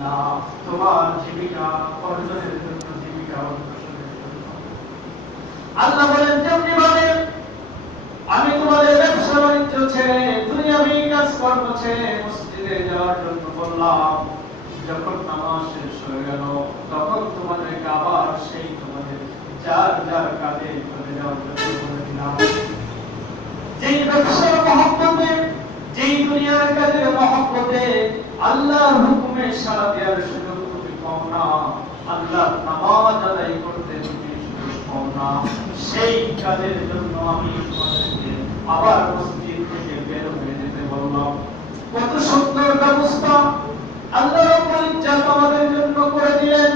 না তোমার জীবিকা অর্জনের জন্য, জীবিকা অর্জনের জন্য। আল্লাহ বলেন যেমনি ভাবে আমি তোমাদের ব্যবসা বাণিজ্য ছেড়ে দুনিয়াবি কাজকর্ম ছেড়ে মসজিদে যাওয়ার জন্য বললাম, যখন নামাজ শেষ হয়ে গেল তখন তোমাদেরকে আবার সেই তোমাদের যার যার কাজে চলে যাওয়ার জন্য বলে দিলাম। যেই ব্যবসার মহব্বতে, যেই দুনিয়ার কাজের মহব্বতে আল্লাহর হুকুমে সাড়া দেওয়ার সুযোগ তুমি পাও না, আল্লাহর নামাজ আদায় করতে তুমি সুযোগ পাও না, সেই কাজের জন্য আমি তোমাদেরকে আবার মসজিদ থেকে বের হয়ে যেতে বললাম। কত সুন্দর ব্যবস্থা আল্লাহ রাব্বুল ইজ্জত আমাদের জন্য করে দিলেন।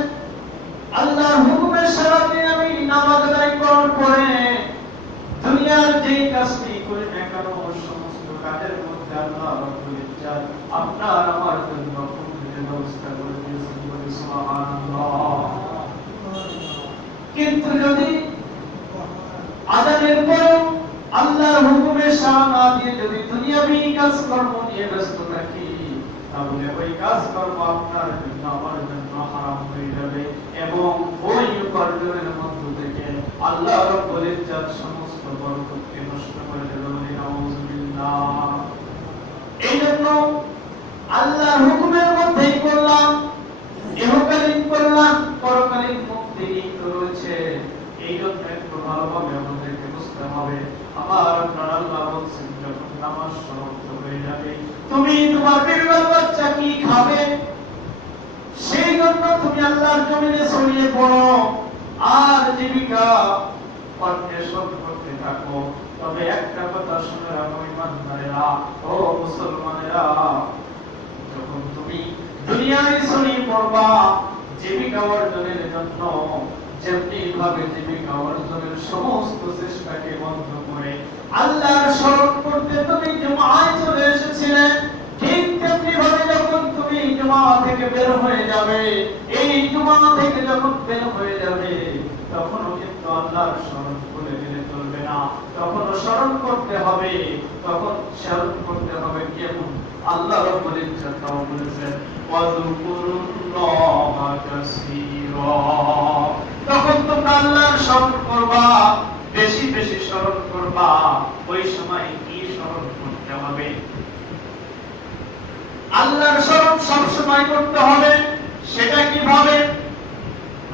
আল্লাহর হুকুমে সাড়া দিয়ে আমি নামাজ আদায় করার পরে দুনিয়ার যেই কাজটি করি না কেন সমস্ত কাজের মধ্যে আল্লাহ রাব্বুল ইজ্জত আপনার আমার জন্য খুবই ব্যবস্থা করে দিয়েছেন। বলি সুবহানাল্লাহ। কিন্তু যদি আযানের পর আল্লাহর হুকুমে সাড়া না দিয়ে যদি দুনিয়াবি কাজকর্ম নিয়ে ব্যস্ত থাকি, তাহলে ওই কাজকর্ম আপনার জন্য আমার জন্য হারাম হয়ে যাবে এবং ওই উপার্জনের মধ্য থেকে আল্লাহ রাব্বুল ইজ্জত সমস্ত বরকতকে নষ্ট করে দেবে। বলি নাউযুবিল্লাহ। এই জন্য আল্লাহর হুকুমের মধ্যেই করলাম, ইহকালীন করলাম, পরকালীন মুক্তি রয়েছে। এই জন্য একটু ভালোভাবে আমাদেরকে বুঝতে হবে। আমার আপনার আল্লাহ বলছেন যখন নামাজ সমাপ্ত হয়ে যাবে তুমি তোমার বিবির বাচ্চা কি খাবে, সেই জন্য তুমি আল্লাহর জমিনে ছড়িয়ে পড়ো আর জীবিকা অন্বেষণ করতে থাকো। তবে একটা কথা শুনে রাখো ইমানদারেরা, ও মুসলমানেরা, যখন তুমি দুনিয়ায় ছড়িয়ে পড়বা জীবিকা অর্জনের জন্য, যেমনি ভাবে জীবিকা অর্জনের সমস্ত চেষ্টাকে বন্ধ করে আল্লাহর স্মরণ করতে তুমি জুমায় চলে এসেছিলে, ঠিক তেমনি ভাবে যখন তুমি জুমা থেকে বের হয়ে যাবে, এই জুমা থেকে যখন বের হয়ে যাবে তখনও কিন্তু আল্লাহর স্মরণ করে দিলে চলবে না, তখনও স্মরণ করতে হবে। তখন স্মরণ করতে হবে কেমন? আল্লাহ রাব্বুল ইজ্জত বলেছেন ওয়াযকুরুল্লাহা কাসীরা। তখন তোমরা আল্লাহর স্মরণ করবা, বেশি বেশি স্মরণ করবা। ওই সময় কি স্মরণ করতে হবে? আল্লাহর স্মরণ সব সময় করতে হবে। সেটা কিভাবে?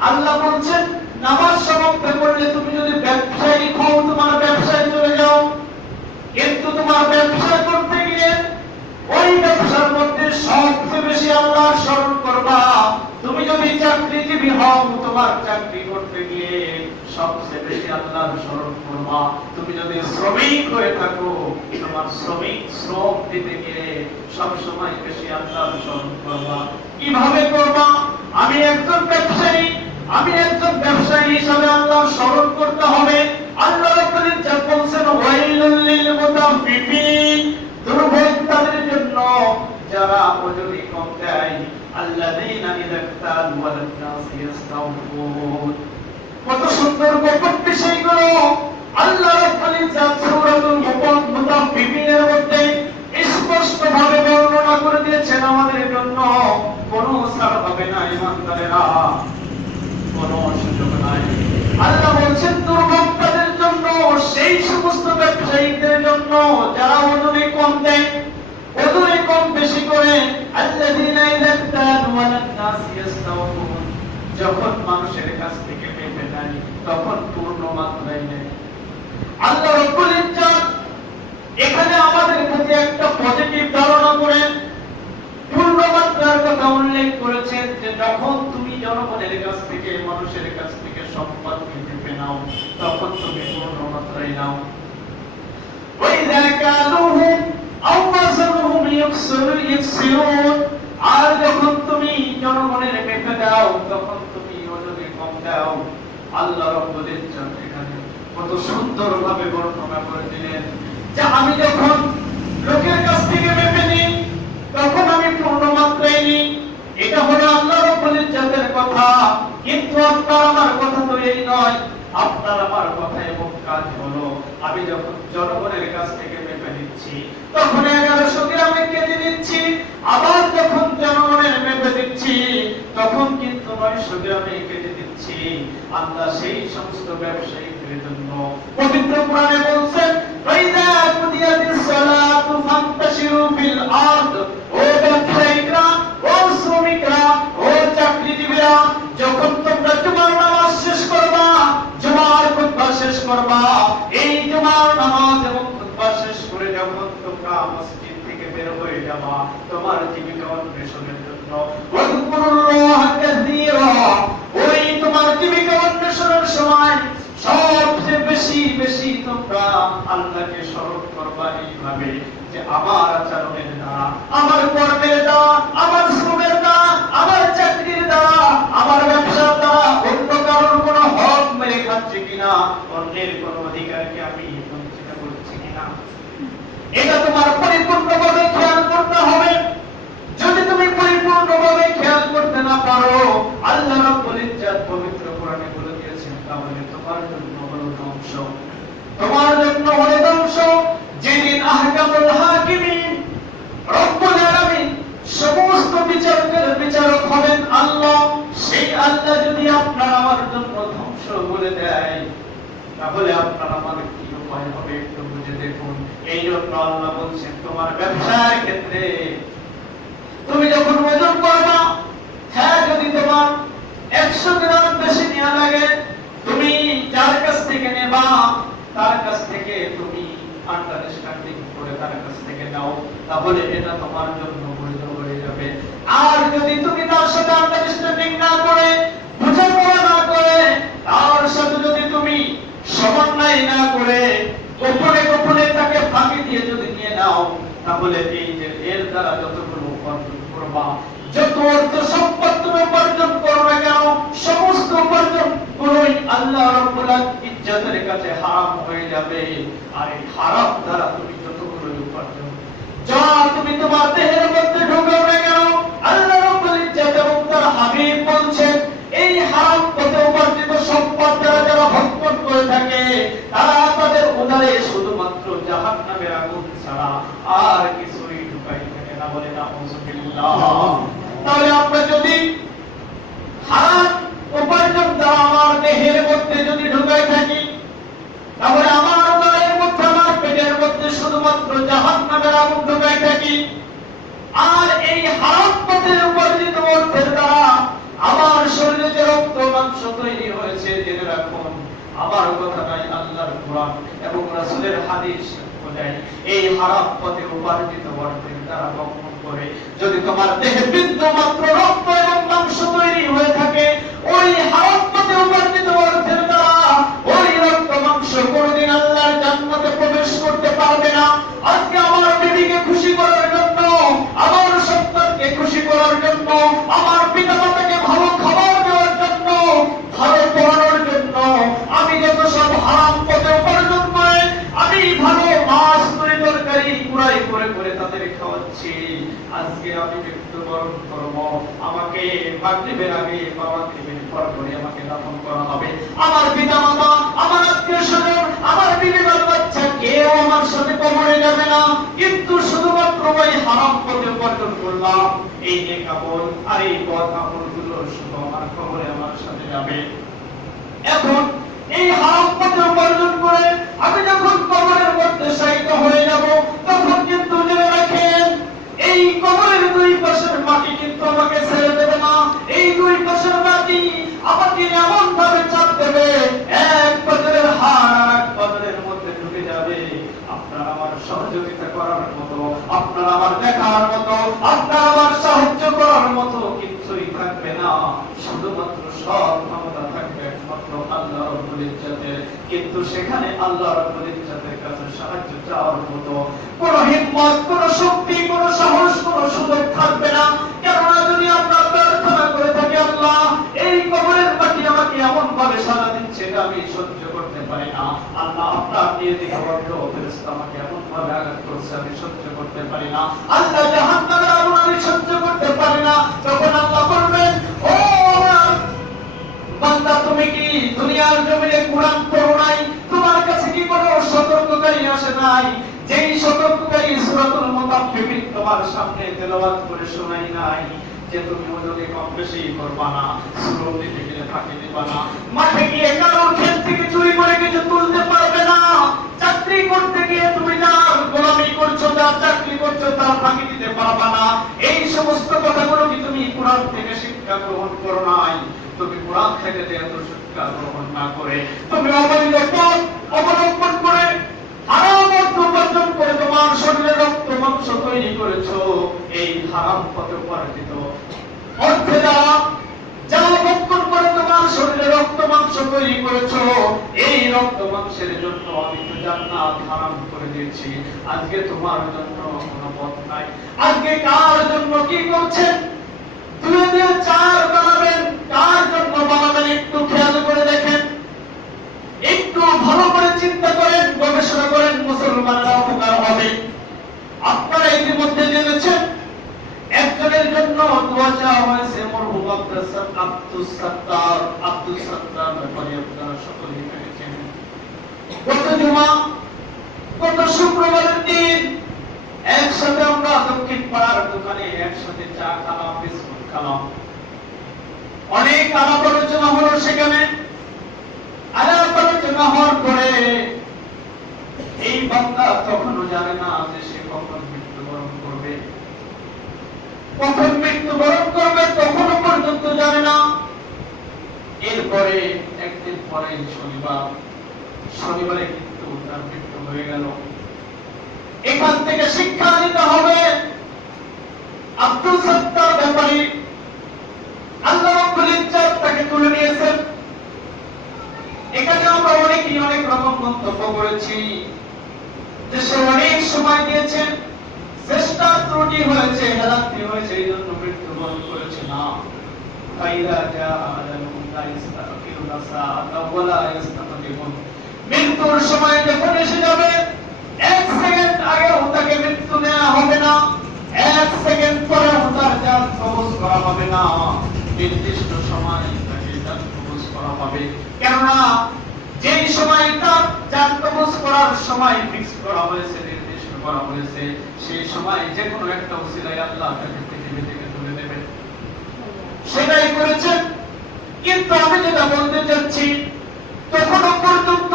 আল্লাহ বলছেন নামাজ সমাপ্ত করলে তুমি যদি ব্যবসায়ী হও তোমার ব্যবসায় চলে যাও, কিন্তু তোমার ব্যবসা করতে গিয়ে ওই ব্যবসার মধ্যে সবচেয়ে বেশি আল্লাহর স্মরণ করবা। তুমি যদি চাকরিজীবী হও তোমার চাকরি করতে গিয়ে সবচেয়ে বেশি আল্লাহর স্মরণ করবা। তুমি যদি শ্রমিক হয়ে থাকো তোমার শ্রম দিতে গিয়ে সব সময় বেশি আল্লাহর স্মরণ করবা। কিভাবে করবা? আমি একজন ব্যবসায়ী হিসাবে আল্লাহর স্মরণ করতে হবে। আল্লাহ রাব্বুল ইজ্জত বলেন ওয়াইলুল লিল মুতাফফিফিন, দুর্ভোগ তাদের জন্য যারা ওজনে কম দেয়, আল্লাযীনা ইযা ইক্তালু আলান নাসি ইস্তাওফুন। কত সুন্দর গোপন বিষয়গুলো আল্লাহ রাব্বুল ইজ্জত সূরাতুল মুতাফফিফিনের মধ্যে স্পষ্ট ভাবে বর্ণনা করে দিয়েছেন আমাদের জন্য। কোনো ছাড় হবে না ইমানদারেরা, কোনো সুযোগ নাই। আল্লাহ বলছেন দুর্ভোগ তাদের জন্য, সেই সমস্ত ব্যবসায়ীদের জন্য যারা ওজনে কম দেয়, ওজনে কম বেশি করে। আল্লাযীনা ইযা ইক্তালু আলান নাসি ইস্তাওফুন, যখন মানুষের কাছ থেকে মেপে নেয় তখন পূর্ণ মাত্রায় নেয়। আল্লাহ রাব্বুল ইজ্জত এখানে আমাদের প্রতি একটা পজিটিভ ধারণা করে পূর্ণ মাত্রার কথা উল্লেখ করেছেন যে যখন তুমি জনগণের কাছ থেকে মানুষের কাছ থেকে সম্পদকে মেপে নাও তখন তুমি পূর্ণ মাত্রায় নাও। ওয়াইযা কালুহুম আও ওয়াযানুহুম ইউখসিরুন, আর যখন তুমি জনগণের মেপে দাও তখন তুমি ওজনে কম দাও। আল্লাহ রাব্বুল ইজ্জত এখানে কত সুন্দরভাবে বর্ণনা করে দিলেন যে আমি যখন লোকের কাছ থেকে মেপে নিই তখন আমি পূর্ণ মাত্রায় নিই। এটা হলো আল্লাহ রাব্বুল ইজ্জতের কথা। কিন্তু আপনার আমার কথা তো এই নয়। আপনার আমার কথা এবং কাজ হলো, আমি যখন জনগণের কাছ থেকে মেপে দিচ্ছি তখন 1100 গ্রামে কেজি দিচ্ছি, আবার যখন জনগণের মেপে দিচ্ছি তখন কিন্তু 900 গ্রামে কেজি দিচ্ছি। আল্লাহ সেই সমস্ত ব্যবসায়ীদের জন্য পবিত্র কোরআনে বলছেন, ওয়াইদা কুদিয়াতিস সালাতু ফান্তাশিরু ফিল আরদ, ও ব্যবসায়ীরা, ও শ্রমিকরা, ও চাকরিজীবীরা, যখন তোমরা জুমার নামাজ শেষ করবা, জুমার খুতবা শেষ করবা, এই জুমার নামাজ এবং খুতবা শেষ করে যখন তোমরা মসজিদ থেকে বের হয়ে যাবা তোমার জীবিকা অন্বেষণের জন্য, ওয়াজকুরুল্লাহ কাসীরা, ওই তোমার জীবিকা অন্বেষণের সময় সবচেয়ে বেশি বেশি তোমরা আল্লাহকে স্মরণ করবা এইভাবে যে আমার আচরণের দ্বারা, আমার কর্মের দ্বারা, আমার শ্রমের দ্বারা, আমার চাকরির দ্বারা, আমার ব্যবসার দ্বারা অন্য কারোর কোনো হক মেরে খাচ্ছে কিনা, অন্যের কোনো অধিকারকে আমি বঞ্চিত করছি কিনা, এটা তোমার পরিপূর্ণভাবে খেয়াল করতে হবে। যদি তুমি পরিপূর্ণভাবে খেয়াল করতে না পারো, আল্লাহ রাব্বুল ইজ্জত পবিত্র কোরআনে বলে দিয়েছেন, তাহলে তোমার জন্য হলো ধ্বংস, তোমার জন্য হলো ধ্বংস। যেদিন আহকামুল হাকিমিন রব্বুল আলামিন সমস্ত বিচারকের বিচারক হবেন আল্লাহ, সেই আল্লাহ যদি আপনার আমার জন্য ধ্বংস বলে দেয় তাহলে আপনার আমার কি উপায় হবে একটু বুঝে দেখুন। এই জন্য আল্লাহ বলছেন, তোমার ব্যবসার ক্ষেত্রে তুমি যখন ওজন করবা, হ্যাঁ যদি তোমার 100 গ্রাম বেশি নেওয়া লাগে, তুমি যার কাছ থেকে নেবা তার কাছ থেকে তুমি আন্ডারস্ট্যান্ডিং করে তার কাছ থেকে নাও, তাহলে এটা তোমার জন্য বৈধ হয়ে যাবে। আর যদি তুমি তার সাথে আন্ডারস্ট্যান্ডিং না করে, বোঝাপড়া না করে, তার সাথে যদি তুমি সমন্বয় না করে গোপনে গোপনে তাকে ফাঁকি দিয়ে যদি নিয়ে নাও, তাহলে এই যে এর দ্বারা যতগুলো উপার্জন করবা, যত অর্থ সম্পদ তুমি উপার্জন করো না কেন, সমস্ত উপার্জন গুলোই আল্লাহ রাব্বুল ইজ্জতের কাছে হারাম হয়ে যাবে। আর এই হারাম দ্বারা তুমি যতগুলো উপার্জন যা তুমি তোমার দেহের মধ্যে ঢোকাও না কেন, আল্লাহ রাব্বুল ইজ্জত এবং তার হাবিব বলছেন, এই হারাম পথে উপার্জিত সম্পদ দ্বারা যারা ভক্ষণ করে থাকে তারা তাদের উদরে শুধুমাত্র জাহান্নামের আগুন ছাড়া আর কিছুই ঢুকাই থাকে না। বলে নাউযুবিল্লাহ। তাহলে আমরা যদি হারাম উপার্জন দ্বারা আমার দেহের মধ্যে যদি ঢুকাই থাকি, তাহলে আমার উদরের মধ্যে, আমার পেটের মধ্যে শুধুমাত্র জাহান্নামের আগুন ঢুকাই থাকি। আর এই হারাম পথে উপার্জিত অর্থের দ্বারা আমার শরীরে যে রক্ত মাংস তৈরি হয়েছে, জেনে রাখুন আমার কথা নাই, আল্লাহর কোরআন এবং রাসূলের হাদিস বলে, এই হারাম পথে উপার্জিত অর্থের দ্বারা ভক্ষণ করে যদি তোমার দেহে বিন্দু মাত্র রক্ত এবং মাংস তৈরি হয়ে থাকে, ওই হারাম পথে উপার্জিত অর্থের দ্বারা ওই রক্ত মাংস কোনদিন আল্লাহর জান্নাতে প্রবেশ করতে পারবে না। আজকে আমার বিবিকে খুশি করার জন্য, আমার সন্তানকে খুশি করার জন্য, আমার পিতামাতাকে ভালো খাবার দেওয়ার জন্য, ভালো পড়ানোর জন্য আমি যত সব হারাম পথে উপার্জন করে আমি ভালো মাছ তরি তরকারি কুড়াই করে করে তাদের খাওয়াচ্ছি, আজকে আমি মৃত্যুবরণ করব, আমাকে মাগরিবের আগে বা মাগরিবের পর করে আমাকে দাফন করা হবে, আমার পিতামাতা, আমার আত্মীয়স্বজন, আমার বিবি বাল বাচ্চা কেউ আমার সাথে কবরে যাবে না, কিন্তু শুধুমাত্র ওই হারাম পথে উপার্জন করলাম, এই নেক আমল আর এই বদ আমলগুলো শুধু আমার কবরে আমার সাথে যাবে। এখন এই হারাম পথে উপার্জন করে আমি যখন কবরের মধ্যে শায়িত হয়ে যাব, তখন কিন্তু জেনে রাখেন এই কবরের দুই পাশের মাটি কিন্তু আমাকে ছেড়ে দেবে না। এই দুই পাশের মাটি আমাকে এমন ভাবে চাপ দেবে, এক পাথরের হাড় আর এক পাথরের মধ্যে ঢুকে যাবে। আপনার আমার সহযোগিতা করার মতো, আপনার আমার দেখার মতো, আপনার আমার সাহায্য করার মতো কিছুই থাকবে না, শুধুমাত্র সব ক্ষমতা থাকবে একমাত্র আল্লাহ রাব্বুল ইজ্জতের। কিন্তু সেখানে আল্লাহ রাব্বুল ইজ্জতের কাছে সাহায্য চাওয়ার মতো কোন হিম্মত, কোন শক্তি, কোন সাহস, কোন সুযোগ থাকবে না। কেননা যদি আমরা প্রার্থনা করে থাকি, আল্লাহ এই কবরের মাটি আমাকে এমন ভাবে সাজা দিচ্ছে এটা আমি সহ্য করতে পারি না, আল্লাহ আপনার নিয়তিবদ্ধ ফেরেশতা আমাকে এমন ভাবে আঘাত করছে আমি সহ্য করতে পারি না, আল্লাহ জাহান্নামের আগুন আমি সহ্য করতে পারি না, তখন আল্লাহ বলবেন, ও বান্দা তুমি কি দুনিয়ার জমিনে কুরআন তোমার সামনে তেলাওয়াত করে শোনাই নাই যে তুমি ওজনে কম বেশি করবা না, শ্রম দিতে গেলে ফাঁকি দিবা না, মাঠে গিয়ে কারোর ক্ষেত থেকে চুরি করে কিছু তুলতে পারবে না, চাকরি করতে গিয়ে তুমি যার গোলামি করছো, যার চাকরি করছো তার ফাঁকি দিতে পারবা না। এই সমস্ত কথাগুলো কি তুমি কোরআন থেকে শিক্ষা গ্রহণ করো নাই? তুমি কোরআন থেকে যে এত শিক্ষা গ্রহণ না করে তুমি অবৈধ পথ অবলম্বন করে হারাম অর্থ উপার্জন করে তোমার শরীরে রক্ত মাংস তৈরি করেছো। এই হারাম পথে উপার্জিত অর্থে দ্বারা যা ভক্ষণ করে তোমার শরীরে রক্ত মাংস তৈরি করেছো, এই রক্ত মাংসের জন্য আমি তো জান্নাত হারাম করে দিয়েছি। আজকে তোমার জন্য কোনো পথ নাই। আজকে কার জন্য কি করছেন? তুলে দিয়ে চার বানাবেন, কার জন্য বানাবেন একটু খেয়াল করে দেখেন, একটু ভালো করে চিন্তা করেন, গবেষণা করেন, মুসলমানরা উপকার হবে। আপনারা ইতিমধ্যে জেনেছেন একজনের জন্য দোয়া চাওয়া হয়েছে, মরহুম আব্দুস সাত্তার ব্যাপারে আপনারা সকলেই জেনেছেন। গত জুমা, গত শুক্রবারের দিন একসাথে আমরা দক্ষিণ পাড়ার দোকানে একসাথে চা খালাম, বিস্কুট খালাম, অনেক আলাপ আলোচনা হলো। সেখানে আলাপ আলোচনা হওয়ার পরে এই বান্দা তখনও জানে না যে সে কখন মৃত্যুবরণ করবে, কখন মৃত্যুবরণ করবে তখনও পর্যন্ত জানে না। এরপরে একদিন পরে শনিবারে কিন্তু তার মৃত্যু হয়ে গেল। এখান থেকে শিক্ষা নিতে হবে, আব্দুল সত্তার ব্যাপারে আল্লাহ রাব্বুল ইজ্জত তাকে তুলে নিয়েছেন। এখানে আমরা অনেকেই অনেক রকম মন্তব্য করেছি যে সে অনেক সময় দিয়েছেন, চেষ্টা ত্রুটি হয়েছে, হেলান্তি হয়েছে, এই জন্য মৃত্যুবরণ করেছে না। মৃত্যুর সময় যখন এসে যাবে, এক সেকেন্ড আগেও তাকে মৃত্যু নেওয়া হবে না, এক সেকেন্ড পরেও তার জান কবজ করা হবে না, নির্দিষ্ট সময় তাকে জান কবজ করা হবে। কেননা যেই সময়টা জান কবজ করার সময় ফিক্স করা হয়েছে, নির্দিষ্ট করা হয়েছে, সেই সময় যে কোনো একটা ওসিলায় আল্লাহ তাকে পৃথিবী থেকে তুলে দেবেন, সেটাই করেছেন। কিন্তু আমি যেটা বলতে চাচ্ছি, তখনও পর্যন্ত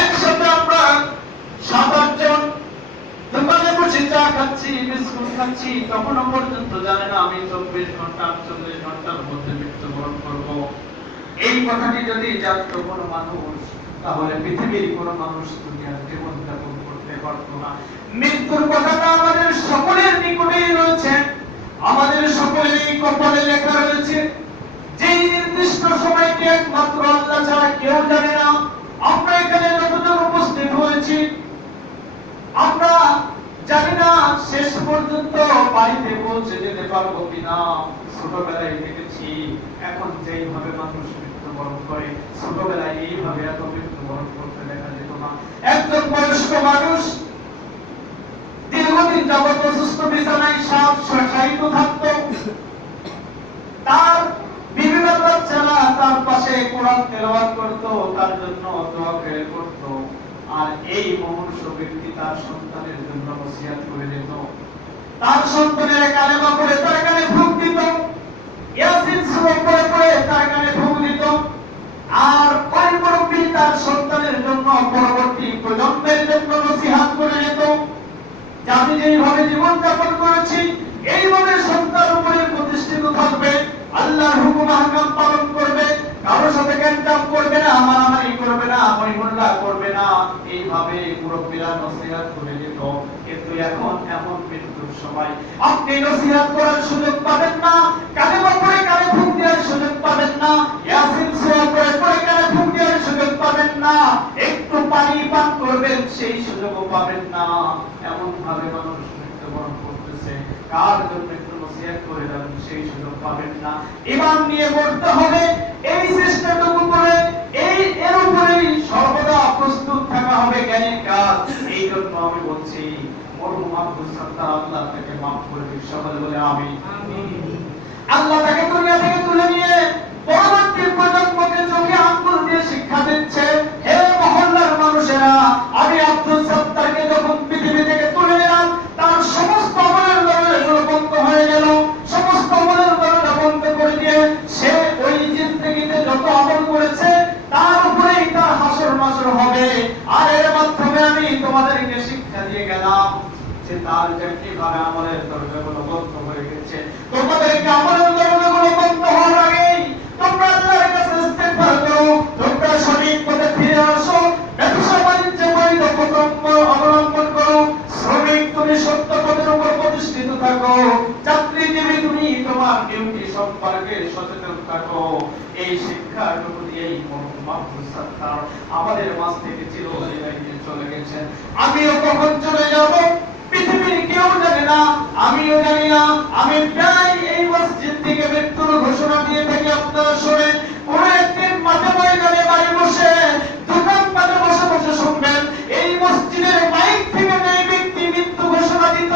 একসাথে আমরা 7-8 জন দোকানে বসে চা খাচ্ছি, বিস্কুট খাচ্ছি, তখনও পর্যন্ত জানে না আমি 24 ঘন্টা 48 ঘন্টার মধ্যে মৃত্যুবরণ করব। এই কথাটি যদি জানতো কোনো মানুষ, তাহলে পৃথিবীর কোনো মানুষ দুনিয়ার জীবন যাপন করতে পারত না। মৃত্যুর কথাটা আমাদের সকলের নিকটেই রয়েছে, আমাদের সকলেরই কপালে লেখা রয়েছে। যেই নির্দিষ্ট সময়টি একমাত্র আল্লাহ ছাড়া কেউ জানে না। আমরা এখানে যতজন উপস্থিত হয়েছি, আমরা জানি না শেষ পর্যন্ত বাড়িতে পৌঁছে যেতে পারবো কিনা। ছোটবেলায় দেখেছি, এখন যেইভাবে মানুষ মৃত্যুবরণ করে, ছোটবেলায় এইভাবে এত মৃত্যুবরণ করতে দেখা যেত না। একজন বয়স্ক মানুষ দীর্ঘদিন যাবত অসুস্থ বিছানায় শায়িত থাকতো, তার বিভিন্ন বাচ্চারা তার পাশে কোরআন তেলাওয়াত করতো, তার জন্য দোয়া করতো, আর এই মুমূর্ষ ব্যক্তি তার সন্তানের জন্য নসিহত করে দিত, তার সন্তানের কালেমা পড়ে তার কানে ফুঁক দিত, ইয়াসিন সূরা পড়ে পড়ে তার কানে ফুঁক দিত, আর ওই মুরব্বি তার সন্তানের জন্য পরবর্তী প্রজন্মের জন্য নসিহত করে দিত যে আমি যেইভাবে জীবন যাপন করেছি এইভাবে সন্তান উপরে প্রতিষ্ঠিত থাকবে, আল্লাহর হুকুম আহকাম পালন করবে, কারোর সাথে গ্যাঞ্জাম করবে না, মারামারি করবে না, মহিমুল্লাহ করবে না, এইভাবে মুরব্বিরা নসিহত করে দিত। কিন্তু এখন এমন মৃত্যুর সময় আপনি নসিহত করার সুযোগ পাবেন না, কালেমা পড়ে কানে ফুঁক দেওয়ার সুযোগ পাবেন না, ইয়াসিন সূরা পড়ে পড়ে কানে ফুঁক দেওয়ার সুযোগ পাবেন না, একটু পানি পান করবেন সেই সুযোগও পাবেন না। এমন ভাবে মানুষ মৃত্যুবরণ করতেছে, কার জন্য একটু নসিহত করে দেন সেই সুযোগ পাবেন না। ঈমান নিয়ে মরতে হবে, এই চেষ্টাটুকু করে এর উপরেই সর্বদা প্রস্তুত থাকা হবে জ্ঞানের কাজ। এই জন্য আমি বলছি, মরহুম আব্দুল সত্তার আল্লাহ তাকে মাফ করে দিন, সকলে বলে আমিন। আল্লাহ তাকে দুনিয়া থেকে তুলে নিয়ে পরবর্তী প্রজন্মকে চোখে আঙ্গুল দিয়ে শিক্ষা দিচ্ছে, হে মহল্লার মানুষেরা, আমি আব্দুল সত্তারকে যখন পৃথিবী থেকে তুলে নিলাম, তার সমস্ত যে তার কিভাবে আমলের দরজাগুলো বন্ধ হয়ে গেছে। তোমাদেরকে আমলের দরজাগুলো বন্ধ হওয়ার আগেই তোমরা আল্লাহর কাছে ইস্তেগফার করো, তোমরা সঠিক পথে ফিরে আসো, ব্যবসা বাণিজ্য বৈধ পথ অবলম্বন করো, শ্রমিক তুমি সত্য পথের উপর প্রতিষ্ঠিত থাকো, চাকরিজীবী তুমি তোমার ডিউটি সম্পর্কে সচেতন থাকো। এই শিক্ষাটুকু দিয়েই মাহফুজ সরকার আমাদের মাঝ থেকে চিরবিদায় নিয়ে চলে গেছেন। আমিও কখন চলে যাব পৃথিবীর কেউ জানে না, আমিও জানি না। আমি প্রায় এই মসজিদ থেকে মৃত্যুর ঘোষণা দিয়ে থাকি, আপনারা শোনেন। কোন একদিন মাঠে ময়দানে বাড়ি বসে দোকান পাটে বসে বসে শুনবেন এই মসজিদের মাইক থেকে এই ব্যক্তি মৃত্যু ঘোষণা দিত,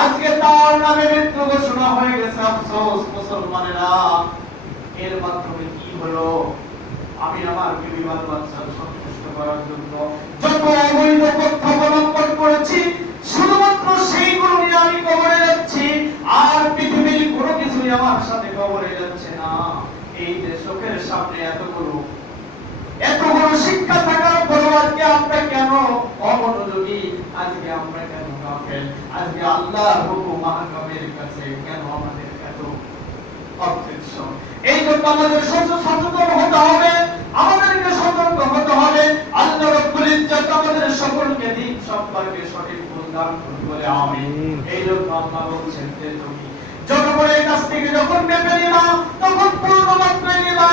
আজকে তার নামে মৃত্যু ঘোষণা হয়ে গেছে। আফসোস মুসলমানেরা, এর মাধ্যমে কি হলো? আমি আমার বিবিবাদ বাচ্চার সন্তুষ্ট করার জন্য যত অবৈধ পথ অবলম্বন করেছি, শুধুমাত্র সেইগুলো নিয়ে আমি কবরে যাচ্ছি, আর পৃথিবীর কোনো কিছুই আমার সাথে কবরে যাচ্ছে না। এই দেশের সামনে এতগুলো শিক্ষা থাকার পরও আজকে আমরা কেন অমনোযোগী? আজকে আমরা কেন গাফেল? আজকে আল্লাহর হুকুম মাহকামের কাছে কেন আমাদের এত অবজেকশন? এই জন্য আমাদের সচেতন হতে হবে, আমাদেরকে সতর্ক হতে হবে। আল্লাহ রাব্বুল ইজ্জত আমাদের সকলকে দিন সম্পর্কে সঠিক দান করুন বলে আমিন। এই জন্য আল্লাহ বলছেন যে তুমি জনগণের কাছ থেকে যখন মেপে নিবা তখন পূর্ণ মাত্রায় নিবা,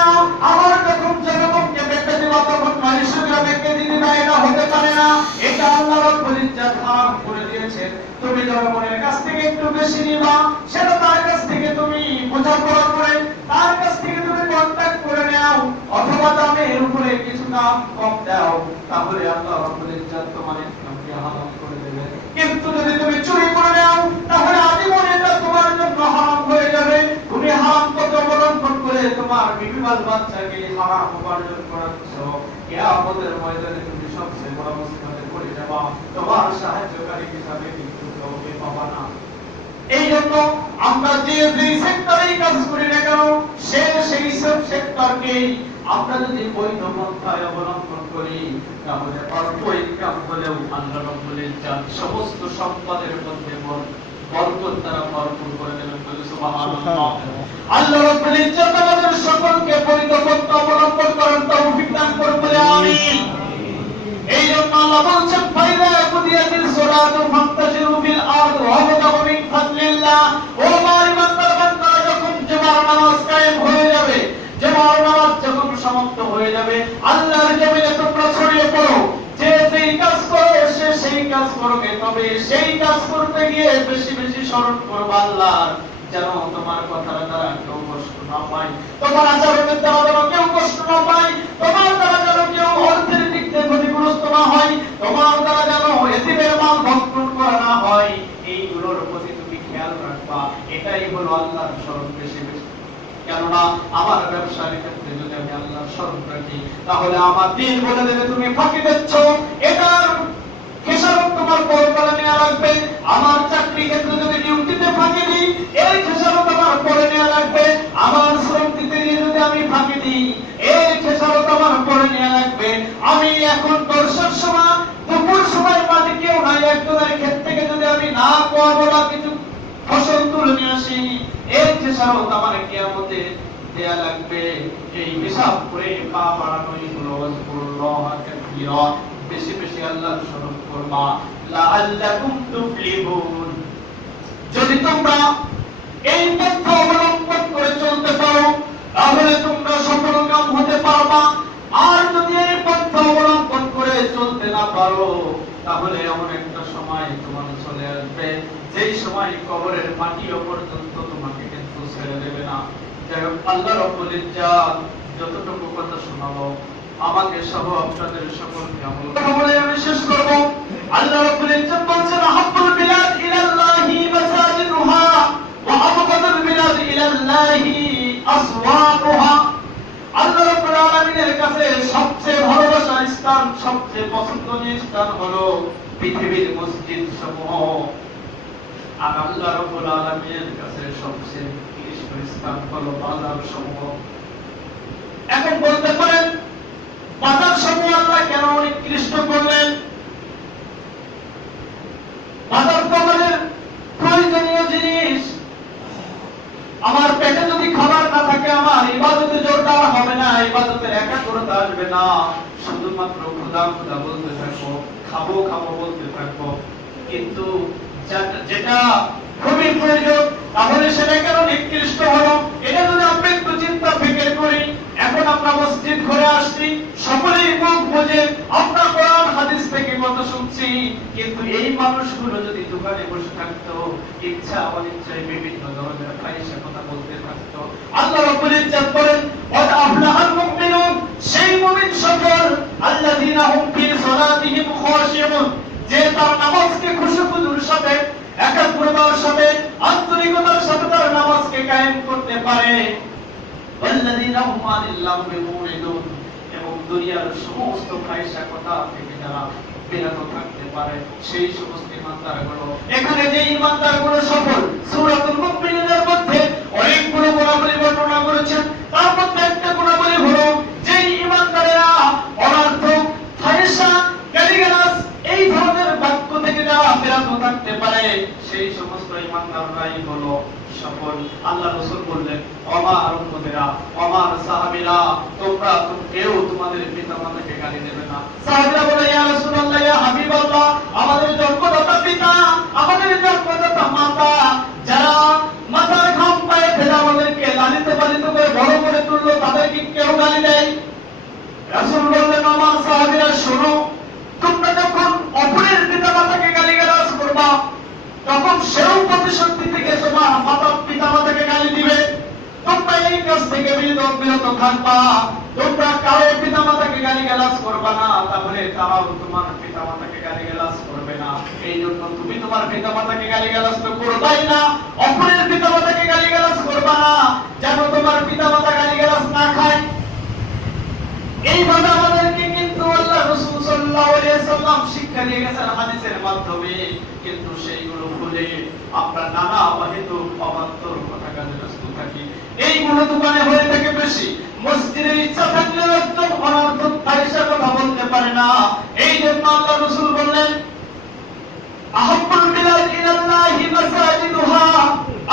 আবার যখন জনগণকে মেপে দিবা তখন মানুষকে মেপে দিবা। এটা হতে পারে না, এটা আল্লাহ রাব্বুল ইজ্জত হারাম করে দিয়েছেন। তুমি জনগণের কাছ থেকে একটু বেশি নিবা, সেটা তার কাছ থেকে তুমি বোঝাপড়া করে, তার কাছ থেকে তুমি কন্টাক্ট করে নাও, অথবা দামের উপরে কিছু দাম কম দাও, তাহলে আল্লাহ রাব্বুল ইজ্জত তোমাদের কাছে হারাম করে দেবে। কিন্তু যদি তুমি চুরি করে নাও তাহলে আজীবন এটা তোমার জন্য হারাম হয়ে যাবে। তুমি হারাম পথ অবলম্বন করে তোমার বিবিবাল বাচ্চাকে হারাম উপার্জন করাচ্ছ, কিয়ামতের ময়দানে তুমি সবচেয়ে বড় মুসিবতে পড়ে যাবা, তোমার সাহায্যকারী হিসাবে কিন্তু কাউকে পাবা না। এই জন্য আমরা যে সেক্টরেই কাজ করি না কেন, সেই সব সেক্টরকেই আমরা যদি বৈধ পন্থায় অবলম্বন করি, তাহলে অল্প ইনকাম হলেও আল্লাহ রাব্বুল ইজ্জত সমস্ত সম্পদের মধ্যে বরকত দ্বারা ভরপুর করে দেবেন। বলে সুবহানাল্লাহ। আল্লাহ রাব্বুল ইজ্জত আমাদের সকলকে বৈধ পন্থা অবলম্বন করার তৌফিক দান করুন বলে আমিন। এই জন্য আল্লাহ বলছেন ফাইদা কুদিয়াতিস সালাতু ফান্তাশিরু ফিল আরদি ওয়াবতাগু মিন ফাদলিল্লাহ। ও আমার ইমানদার বান্দারা, যখন জুমার নামাজ কায়েম হয়ে যাবে, জুমার নামাজ যখন সমাপ্ত হয়ে যাবে, আল্লাহর জমিনে তোমরা ছড়িয়ে পড়ো। যে যেই কাজ করে সে সেই কাজ করবে, তবে সেই কাজ করতে গিয়ে বেশি বেশি স্মরণ করবা আল্লাহর, যেন তোমার কথার দ্বারা কেউ কষ্ট না পায়, তোমার আচরণের দ্বারা যেন কেউ কষ্ট না পায়, তোমার দ্বারা যেন কেউ অর্থের দিক থেকে ক্ষতিগ্রস্ত না হয়, তোমার দ্বারা যেন এতিমের মাল ভক্ষণ করা না হয়। এইগুলোর প্রতি তুমি খেয়াল রাখবা। এটাই হলো আল্লাহর স্মরণ বেশি বেশি। কেননা আমার ব্যবসার ক্ষেত্রে যদি আমি আল্লাহর স্মরণ রাখি, তাহলে আমার দিন বলে দেবে তুমি ফাঁকি দিচ্ছ, এটার খেসারত তোমার পরকালে নেওয়া লাগবে। আমার চাকরি ক্ষেত্রে যদি ডিউটিতে ফাঁকি দিই, এর খেসারত আমার পরে নেওয়া লাগবে। আমার শ্রম দিতে গিয়ে যদি আমি ফাঁকি দিই, এর খেসারত আমার পরে নেওয়া লাগবে। আমি এখন বর্ষার সময়, দুপুর সময় মাঝে কেউ নাই, একজনের ক্ষেত থেকে যদি আমি না কোয়া বলা কিছু ফসল তুলে নিয়ে আসি, এর খেসারত আমার কিয়ামতে দেয়া লাগবে। এই হিসাব করে পা বাড়ানোই হলো ওয়াজকুরুল্লাহ কাসীরা। বেশি বেশি আল্লাহর স্মরণ করবা, লাআল্লাকুম তুফলিহুন। যদি তোমরা এই পথ অবলম্বন করে চলতে পারো, তাহলে তোমরা সফলকাম হতে পারবা। আর যদি এই পথ অবলম্বন করে চলতে না পারো, তাহলে এমন একটা সময় তোমার চলে আসবে, যেই সময় কবরের মাটিও পর্যন্ত তোমাকে কিন্তু ছেড়ে দেবে না। যাই হোক, আল্লাহ রাব্বুল ইজ্জত যতটুকু কথা শোনালো আমাকে সহ আপনাদের সকলকে আমল বলে আমি শেষ করব। আল্লাহ রাব্বুল ইজ্জত বলেন আহাব্বুল বিলাদ ইলাল্লাহি মাসাজিদুহা ওয়া আবগাদুল বিলাদ ইলাল্লাহি আসওয়াকুহা। আল্লাহ রাব্বুল আলামিনের কাছে সবচেয়ে ভালোবাসার স্থান, সবচেয়ে পছন্দনীয় স্থান হলো পৃথিবীর মসজিদ সমূহ। আর আল্লাহ রাব্বুল আলামিনের কাছে সবচেয়ে নিকৃষ্ট স্থান হলো বাজার সমূহ। এখন বলতে পারেন বাজার সমূহ আল্লাহ কেন নিকৃষ্ট করলেন? বাজার তো একাগ্রতা হবে না, ইবাদতের একাগ্রতা আসবে না, শুধুমাত্র খোদা খোদা বলতে থাকবো, খাবো খাবো বলতে থাকবো। কিন্তু যেটা খুবই প্রয়োজন, তাহলে সেটা কেন নিকৃষ্ট হলো? এটা যদি আমরা একটু চিন্তা ফিকির করি। এখন আমরা মসজিদ ঘুরে আসছি, সকলেই মুখ বুঝে আমরা কোরআন হাদিস থেকে কথা শুনছি, কিন্তু এই মানুষগুলো যদি দোকানে বসে থাকতো, ইচ্ছা অনিচ্ছায় বিভিন্ন ধরনের ফাহিশা কথা বলতে থাকতো। আল্লাহ রাব্বুল ইজ্জত বলেন, ওয়াদ আফলাহাল মুমিনুন, সেই মুমিন সফল, আল্লাযীনা হুম ফি সালাতিহিম খাশিউন, যে তার নামাজকে খুশুখুজুর সাথে, একাগ্রতার সাথে, আন্তরিকতার সাথে তার নামাজকে কায়েম করতে পারে। ওয়াল্লাযীনা হুম আনিল লাগবি মুরিদুন, এবং দুনিয়ার সমস্ত ফাহিশা কথা থেকে যারা বিরত থাকতে পারে, সেই সমস্ত ইমানদারগুলো। এখানে যে ইমানদারগুলো সফল, সূরাতুল মুমিনুনের মধ্যে অনেকগুলো গুণাবলী বর্ণনা করেছেন। তার মধ্যে একটা গুণাবলী হলো যে ইমানদারেরা অনর্থক ফাহিশা, গালিগালাজ এই ধরনের বাক্য থেকে যারা বিরত থাকতে পারে, সেই সমস্ত ইমানদাররাই হলো সফল। আল্লাহ রাসূল বললেন, আমার উম্মতেরা, আমার সাহাবীরা, তোমরা কেউ তোমাদের পিতামাতাকে গালি দেবে না। সাহাবীরা বলে, ইয়া রাসূলুল্লাহ, ইয়া হাবিবাল্লাহ, আমাদের জন্মদাতা পিতা, আমাদের জন্মদাতা মাতা, যারা মাথার ঘাম পায়ে ফেলে আমাদেরকে লালিত পালিত করে বড় করে তুললো, তাদেরকে কেউ গালি দেয়? রাসূল বললেন, আমার সাহাবীরা শোনো, তোমরা যখন অপরের পিতামাতাকে গালিগালাজ করবা, তখন সেও প্রতিশোধ দিতে গিয়ে তোমার মাতা পিতামাতাকে গালি দিবে। তোমরা এই কাজ থেকে বিরত থাকবা। তোমরা কারো পিতামাতাকে গালিগালাজ করবা না, তাহলে তারাও তোমার পিতামাতাকে গালিগালাজ করবে না। এই জন্য তুমি তোমার পিতামাতাকে গালিগালাজ তো করবাই না, অপরের পিতামাতাকে গালিগালাজ করবা না, যেন তোমার পিতামাতা গালিগালাজ না খায়। এইভাবে আমাদেরকে কিন্তু আল্লাহ রাসূল সাল্লাল্লাহু আলাইহি ওয়াসাল্লাম শিক্ষা দিয়ে গেছেন হাদিসের মাধ্যমে। কিন্তু সেইগুলো ভুলে আমরা নানা অহেতুক অবান্তর কথা কাজে ব্যস্ত থাকি। এইগুলো দোকানে হয়ে থাকে বেশি। মসজিদের ইচ্ছা থাকলেও একদম অনর্থক ফাহিশা কথা বলতে পারে না। এই জন্য আল্লাহ রাসূল বললেন, আহাব্বুল বিলাদ ইলাল্লাহি মাসাজিদুহা,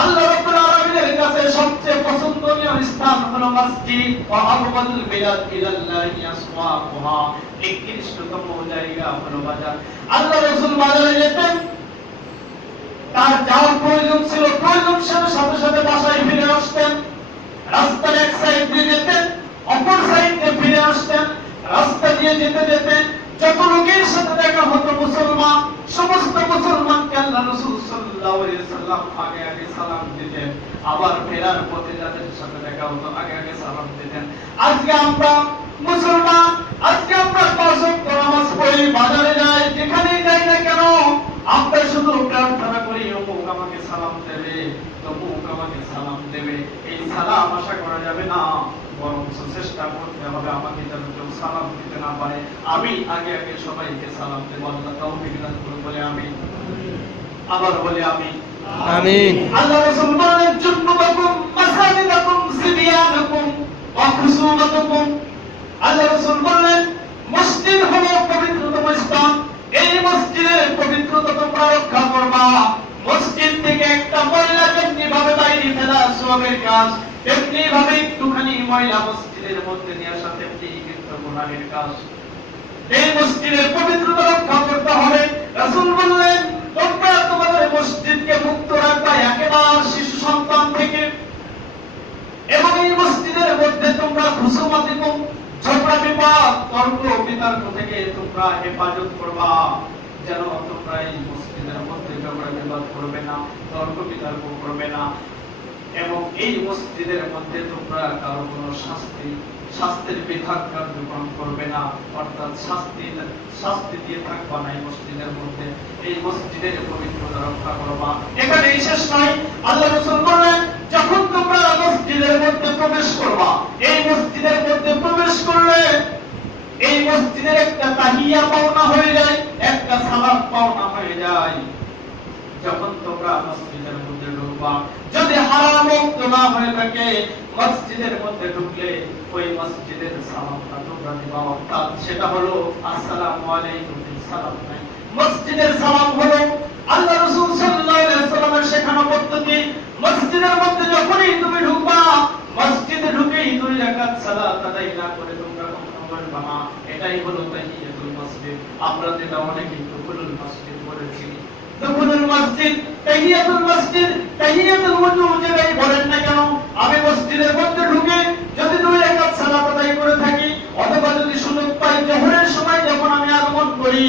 আল্লাহ রাব্বুল আলামিনের কাছে সবচেয়ে পছন্দনীয় স্থান হলো মসজিদ। ওয়া আবগাদুল বিলাদ ইলাল্লাহি আসওয়াকুহা, নিকৃষ্টতম জায়গা হলো বাজার। আল্লাহ রাসূল বাজারে যেতেন, তার যাওয়ার প্রয়োজন ছিল, প্রয়োজন সাথে সাথে বাসায় ফিরে আসতেন। রাস্তার এক সাইড দিয়ে যেতেন, অপর সাইড দিয়ে ফিরে আসতেন। রাস্তা দিয়ে যেতে যেতে যত লোকের সাথে দেখা হতো মুসলমান, সমস্ত মুসলমানকে আল্লাহ রাসূল সাল্লাল্লাহু আলাইহি ওয়াসাল্লাম আগে আগে সালাম দিতেন। আবার ফেরার পথে যাদের সাথে দেখা হতো আগে আগে সালাম দিতেন। আজকে আমরা মুসলমান, আজকে আমরা পাঁচ ওয়াক্ত নামাজ পড়ি, বাজারে যাই, যেখানেই যাই না কেন আমরা শুধু প্রার্থনা করি, অমুক আমাকে সালাম দেবে, তমুক আমাকে সালাম দেবে। এই সালাম আশা করা যাবে না, বরং চেষ্টা করতে হবে আমাকে যেন কেউ সালাম দিতে না পারে, আমি আগে আগে সবাইকে সালাম দেব। আল্লাহ তৌফিক দান করুন, বলে আমি আবার বলে আমি আমিন। আল্লাহ রাসূল বলেন, জুন্নুবাকুম মাসাজিদাকুম সিবিয়ানুকুম ওয়া খুসুমাতুকুম। আল্লাহ রাসূল বললেন, মসজিদ হলো পবিত্রতম স্থান, এই মসজিদের পবিত্রতা তোমরা রক্ষা করবা। মসজিদ থেকে একটা ময়লা যেমনি ভাবে বাইরে ফেলা সওয়াবের কাজ, তেমনি ভাবে একটুখানি ময়লা মসজিদের মধ্যে নিয়ে আসা তেমনি কিন্তু গুনাহের কাজ। এই মসজিদের পবিত্রতা রক্ষা করতে হবে। রাসূল বললেন, তোমরা তোমাদের মসজিদকে মুক্ত রাখবা একেবারে শিশু সন্তান থেকে, এবং এই মসজিদের মধ্যে তোমরা খুসুমাতিকুম, ঝগড়া বিবাদ, তর্ক বিতর্ক থেকে তোমরা হেফাজত করবা। যেন তোমরা এই মসজিদের মধ্যে ঝগড়া বিবাদ করবে না, তর্ক বিতর্ক করবে না, এবং এই মসজিদের মধ্যে তোমরা কারো কোনো শাস্তির বিধান কার্যক্রম করবে না, অর্থাৎ শাস্তি দিয়ে থাকবা না এই মসজিদের মধ্যে। এই মসজিদের পবিত্রতা রক্ষা করবা। এখানে শেষ নয়, আল্লাহ রাসূল বললেন, যখন তোমরা মসজিদের মধ্যে প্রবেশ করবা, এই মসজিদের মধ্যে প্রবেশ করলে এই মসজিদের একটা তাহিয়া পাওনা হয়ে যায়, একটা সালাত পাওনা হয়ে যায়। যখন তোমরা মসজিদের মধ্যে ঢুকবা, যদি হারাম মুক্ত না হয়ে থাকে, মসজিদের মধ্যে ঢুকলে ওই মসজিদের সালামটা তোমরা দিবা, অর্থাৎ সেটা হলো আসসালামু আলাইকুম। সালাম নাই, মসজিদের সালাম হলো আল্লাহ রাসূল সাল্লাল্লাহু আলাইহি ওয়াসাল্লামের শেখানো পদ্ধতি। মসজিদের মধ্যে যখনই তুমি ঢুকবা, মসজিদে ঢুকেই দুই রাকাত সালাত আদায় না করে তোমরা কখনো বলবা না এটাই হলো তাহিয়াতুল মসজিদ। আমরা যেটা অনেকেই দুখুলুল মসজিদ বলেছি। দুখুলুল মসজিদ, তাহিয়াতুল মসজিদ, তাহিয়াতুল ওযু যেটাই বলেন না কেন, আমি মসজিদের মধ্যে ঢুকে যদি 2 রাকাত সালাত আদায় করে থাকি, অথবা যদি সুযোগ পাই জোহরের সময় যখন আমি আগমন করি,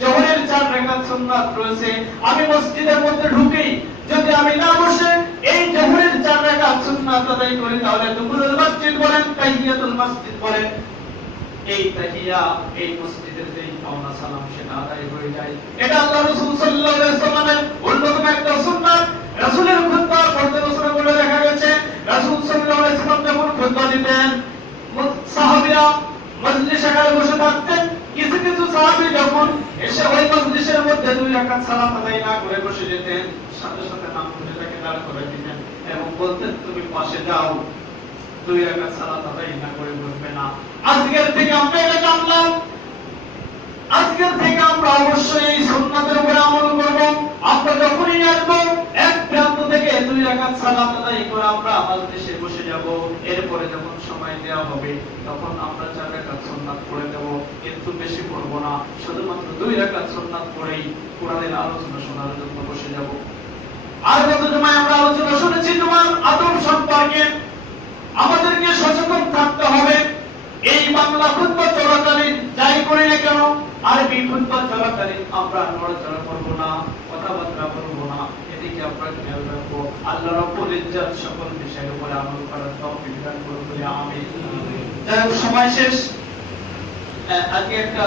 জোহরের 4 রাকাত সুন্নাত রয়েছে, আমি মসজিদের মধ্যে ঢুকেই যদি আমি না বসে এই জোহরের 4 রাকাত সুন্নাত আদায় করি, তাহলে দুখুলুল মসজিদ বলেন, তাহিয়াতুল মসজিদ বলেন, এই তাহিয়া এই মসজিদের যেই পাওনা সালাম সেটা আদায় হয়ে যায়। এটা আল্লাহ রাসূল সাল্লাল্লাহু আলাইহি ওয়াসাল্লামের অন্যতম একটা সুন্নাত। রাসূলের খুতবার পড়তে বসে বলে দেখা গেছে, রাসূল সাল্লাল্লাহু আলাইহি ওয়াসাল্লাম যখন খুতবা দিতেন, সাহাবীরা মজলিসে কালে বসে থাকতেন। কিছু কিছু সাহাবী যখন এসে ওই মজলিসের মধ্যে 2 রাকাত সালাত আদায় না করে বসে যেতেন, সাথে সাথে নাম ধরে তাকে দাঁড় করে দিতেন এবং বলতেন, তুমি পাশে যাও, 2 রাকাত সালাত আদায় না করে বসবে না। আজকের থেকে আমরা এটা জানলাম, আজকের থেকে আমরা অবশ্যই এই সুন্নাতের উপরে আমল করব। আমরা যখনই আসবো এক প্রান্ত থেকে 2 রাকাত সালাত আদায় করে আমরা মজলিসে বসে যাব। এরপরে যখন সময় দেওয়া হবে তখন আমরা 4 রাকাত সুন্নাত পড়ে দেব, কিন্তু বেশি পড়ব না, শুধুমাত্র 2 রাকাত সুন্নাত পড়েই কোরআনের আলোচনা শোনার জন্য বসে যাব। আর গত জুমায় আমরা আলোচনা শুনেছি তোমার আদব সম্পর্কে। আমাদেরকে সচেতন থাকতে হবে। এই বাংলা খুতবা চলাকালীন যাই করি না কেন, আরবি খুতবা চলাকালীন আমরা নড়াচড়া করব না, কথাবার্তা বলবো না, এদিকে আমরা খেয়াল রাখবো। আল্লাহ রাব্বুল ইজ্জত সকল বিষয়ের উপরে আমল করার তৌফিক দান করুন, বলি আমিন। যাই হোক, সময় শেষ। আজকে একটা